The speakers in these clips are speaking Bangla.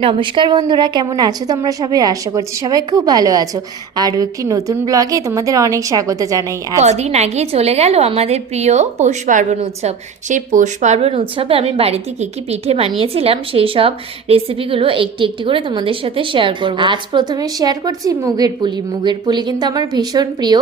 নমস্কার বন্ধুরা কেমন আছো তোমরা সবাই? আশা করছি সবাই খুব ভালো আছো। আরও একটি নতুন ব্লগে তোমাদের অনেক স্বাগত জানাই। কদিন আগে চলে গেল আমাদের প্রিয় পৌষ পার্বণ উৎসব। সেই পৌষ পার্বণ উৎসবে আমি বাড়িতে কী কী পিঠে বানিয়েছিলাম সেই সব রেসিপিগুলো একটি একটি করে তোমাদের সাথে শেয়ার করব। আজ প্রথমে শেয়ার করছি মুগের পুলি। মুগের পুলি কিন্তু আমার ভীষণ প্রিয়।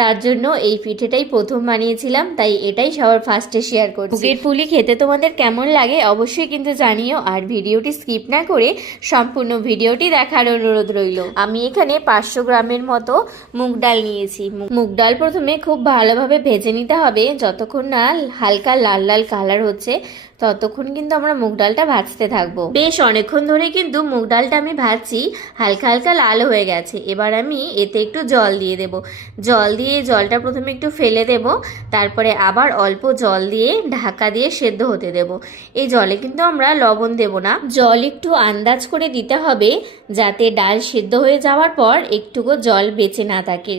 তার জন্য এই পিঠেটাই প্রথম বানিয়েছিলাম তাই এটাই সবার ফার্স্টে শেয়ার করছি। মুগের পুলি খেতে তোমাদের কেমন লাগে অবশ্যই কিন্তু জানিও। আর ভিডিওটি স্কিপ না করে সম্পূর্ণ ভিডিওটি দেখার অনুরোধ রইল। আমি এখানে পাঁচশো গ্রামের মতো মুগ ডাল নিয়েছি। মুগ ডাল প্রথমে খুব ভালোভাবে ভেজে নিতে হবে। যতক্ষণ না হালকা লাল লাল কালার হচ্ছে, ততক্ষণ কিন্তু আমরা মুগ ডালটা ভাজতে থাকব। বেশ অনেকক্ষণ ধরে কিন্তু মুগ ডালটা আমি ভাজছি। হালকা হালকা লাল হয়ে গেছে। এবার আমি এতে একটু জল দিয়ে দেব। জল দিয়ে জলটা প্রথমে একটু ফেলে দেব। তারপরে আবার অল্প জল দিয়ে ঢাকা দিয়ে সেদ্ধ হতে দেব। এই জলে কিন্তু আমরা লবণ দেব না। জল একটু আন্দাজ করে দিতে হবে যাতে ডাল সেদ্ধ হয়ে যাওয়ার পর একটুকু জল বেঁচে না থাকে।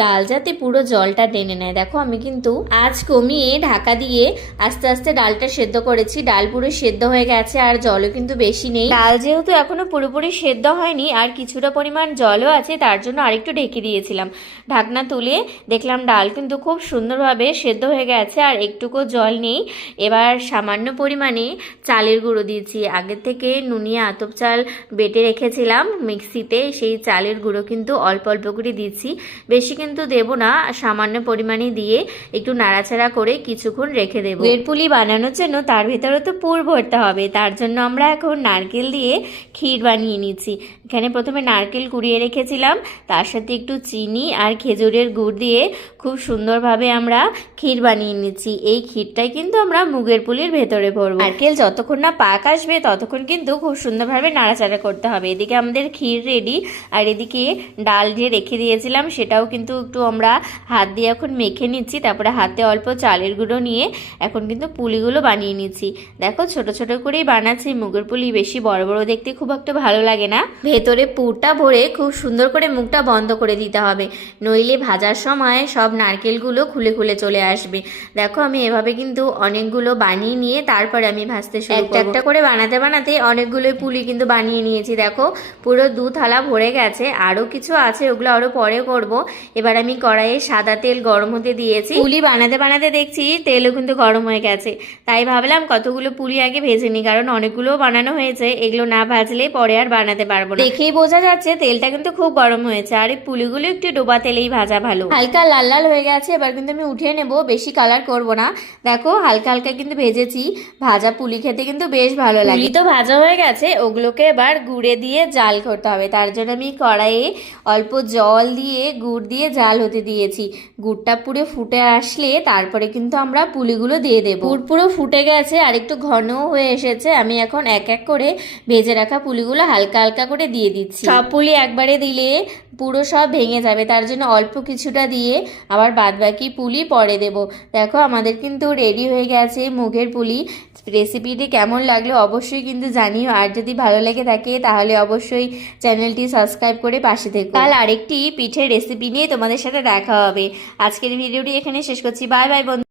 ডাল যাতে পুরো জলটা টেনে নেয়। দেখো, আমি কিন্তু আজ কমিয়ে ঢাকা দিয়ে আস্তে আস্তে ডালটা সেদ্ধ করেছি। ডাল পুরো সেদ্ধ হয়ে গেছে আর জলও কিন্তু বেশি নেই। ডাল যেহেতু এখনও পুরোপুরি সেদ্ধ হয়নি আর কিছুটা পরিমাণ জলও আছে, তার জন্য আরেকটু ঢেকে দিয়েছিলাম। ঢাকনা তুলে দেখলাম ডাল কিন্তু খুব সুন্দরভাবে সেদ্ধ হয়ে গেছে আর একটুকু জল নেই। এবার সামান্য পরিমাণে চালের গুঁড়ো দিয়েছি। আগের থেকে নুনিয়ে আতপ চাল বেটে রেখেছিলাম মিক্সিতে। সেই চালের গুঁড়ো কিন্তু অল্প অল্প করে দিচ্ছি। বেশি কিন্তু দেব না সামান্য পরিমাণে দিয়ে একটু নাড়াচাড়া করে কিছুক্ষণ রেখে দেবো। এর পুলি বানানোর জন্য তার ভেতরে তো পুর ভরতে হবে। তার জন্য আমরা এখন নারকেল দিয়ে ক্ষীর বানিয়ে নিচ্ছি। এখানে প্রথমে নারকেল কুড়িয়ে রেখেছিলাম। তার সাথে একটু চিনি আর খেজুরের গুড় দিয়ে খুব সুন্দরভাবে আমরা ক্ষীর বানিয়ে নিচ্ছি। এই ক্ষীরটাই কিন্তু আমরা মুগের পুলির ভেতরে ভরবো। নারকেল যতক্ষণ না পাক আসবে ততক্ষণ কিন্তু খুব সুন্দরভাবে নাড়াচাড়া করতে হবে। এদিকে আমাদের ক্ষীর রেডি আর এদিকে ডাল যে রেখে দিয়েছিলাম সেটাও কিন্তু একটু আমরা হাত দিয়ে এখন মেখে নিচ্ছি। তারপরে হাতে অল্প চালের গুঁড়ো নিয়ে এখন কিন্তু পুলিগুলো বানিয়ে নিচ্ছি। দেখো ছোট ছোট করেই বানাচ্ছি মুগের পুলি বেশি বড় বড় দেখতে খুব একটা ভালো লাগে না। ভেতরে পুরটা ভরে খুব সুন্দর করে মুখটা বন্ধ করে দিতে হবে। নইলে ভাজার সময় সব নারকেলগুলো খুলে খুলে চলে আসবে। দেখো আমি এভাবে কিন্তু অনেকগুলো বানিয়ে নিয়ে তারপরে আমি ভাজতে শুরু একটা একটা করে বানাতে বানাতে অনেকগুলো পুলি কিন্তু বানিয়ে নিয়েছি, দেখো। পুরো দু থালা ভরে গেছে আরও কিছু আছে, ওগুলো আরও পরে করব। এবার আমি কড়াইয়ে সাদা তেল গরম হতে দিয়েছি। পুলি বানাতে বানাতে দেখছি তেলও কিন্তু গরম হয়ে গেছে। তাই ভাবলাম কতগুলো পুলি আগে ভেজে নিই, কারণ অনেকগুলো বানানো হয়েছে। এগুলো না ভাজলে পরে আর বানাতে পারব না। দেখেই বোঝা যাচ্ছে তেলটা কিন্তু খুব গরম হয়েছে, আর এই পুলিগুলো একটু ডোবা তেলেই ভাজা ভালো। হালকা লাল লাল হয়ে গেছে, এবার কিন্তু আমি উঠিয়ে নেব, বেশি কালার করব না। দেখো হালকা হালকা কিন্তু ভেজেছি, ভাজা পুলি খেতে কিন্তু বেশ ভালো লাগে। পুলি তো ভাজা হয়ে গেছে ওগুলোকে এবার গুড়ে দিয়ে জাল করতে হবে। তার জন্য আমি কড়াইয়ে অল্প জল দিয়ে গুড় দিয়ে জাল হতে দিয়েছি। গুড়টা পুরো ফুটে আসলে তারপরে কিন্তু আমরা পুলিগুলো দিয়ে দেবো। গুড় পুরো ফুটে গেছে আর একটু ঘন হয়ে এসেছে। আমি এখন এক এক করে ভেজে রাখা পুলিগুলো হালকা হালকা করে দিয়ে দিচ্ছি। সব পুলি একবারে দিলে পুরো সব ভেঙে যাবে। তার জন্য অল্প কিছুটা দিয়ে আবার বাদবাকি পুলি পরে দেব। দেখো, আমাদের কিন্তু রেডি হয়ে গেছে মুগের পুলি। রেসিপিটি কেমন লাগল অবশ্যই কিন্তু জানিও। আর যদি ভালো লেগে থাকে, তাহলে অবশ্যই চ্যানেলটি সাবস্ক্রাইব করে পাশে থেকো। কাল আরেকটি পিঠের রেসিপি নিয়ে তোমাদের সাথে দেখা হবে। আজকের ভিডিওটি এখানে শেষ করছি। বাই বাই বন্ধু।